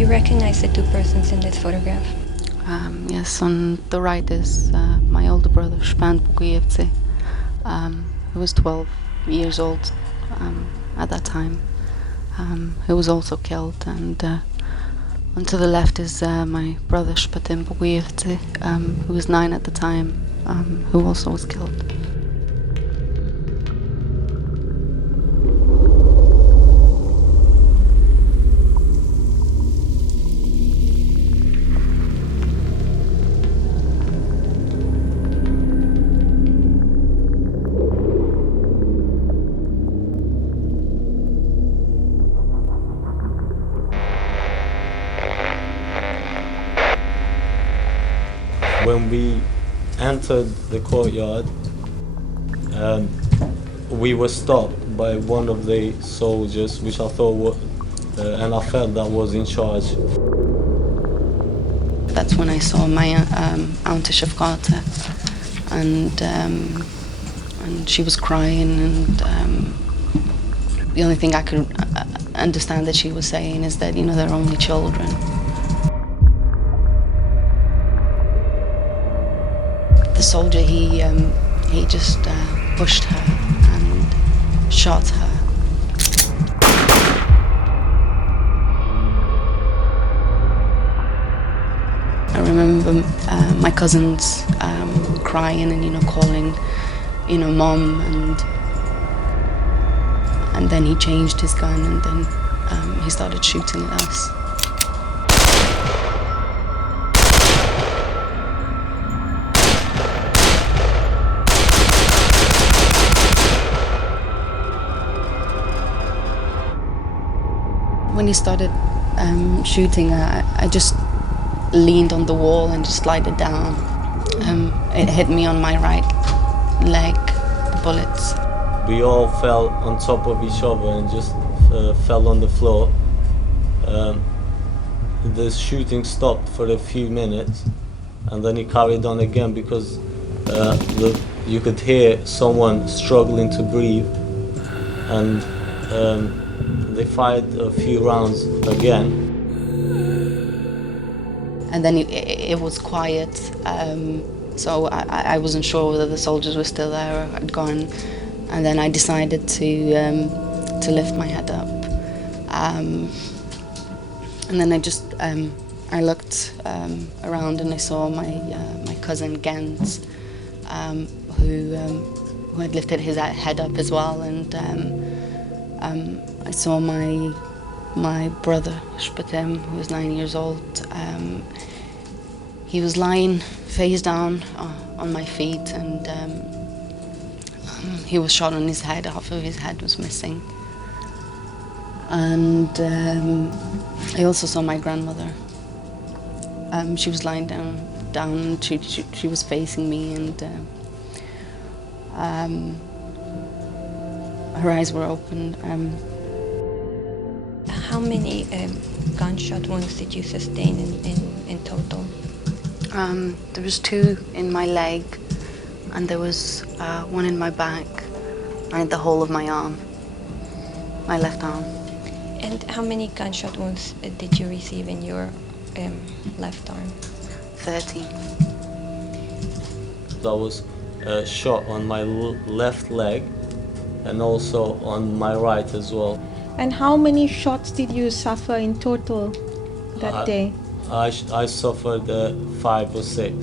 Do you recognize the two persons in this photograph? Yes, on the right is my older brother, Shefkate Bogujevci, who was 12 years old at that time. He was also killed, and to the left is my brother Pamtimo Bogujevci, who was 9 at the time, who also was killed. When we entered the courtyard, we were stopped by one of the soldiers, which I thought and I felt that was in charge. That's when I saw my auntie Shefkate, and she was crying, and the only thing I could understand that she was saying is that, they're only children. The soldier, he just pushed her and shot her. I remember my cousins crying and calling, mom, and then he changed his gun, and then he started shooting at us. When he started shooting, I just leaned on the wall and just slid down. It hit me on my right leg, the bullets. We all fell on top of each other and just fell on the floor. The shooting stopped for a few minutes, and then he carried on again because you could hear someone struggling to breathe, and they fired a few rounds again. And then it was quiet, so I wasn't sure whether the soldiers were still there or had gone. And then I decided to lift my head up, and then I looked around, and I saw my cousin Gens, who had lifted his head up as well, and I saw my brother Shefkate, who was 9 years old. He was lying face down on my feet, and he was shot on his head. Half of his head was missing. And I also saw my grandmother. She was lying down. She was facing me, and her eyes were open. How many gunshot wounds did you sustain in total? There was 2 in my leg, and there was 1 in my back, and the whole of my arm, my left arm. And how many gunshot wounds did you receive in your left arm? 30. I was shot on my left leg and also on my right as well. And how many shots did you suffer in total that day? I suffered 5 or 6.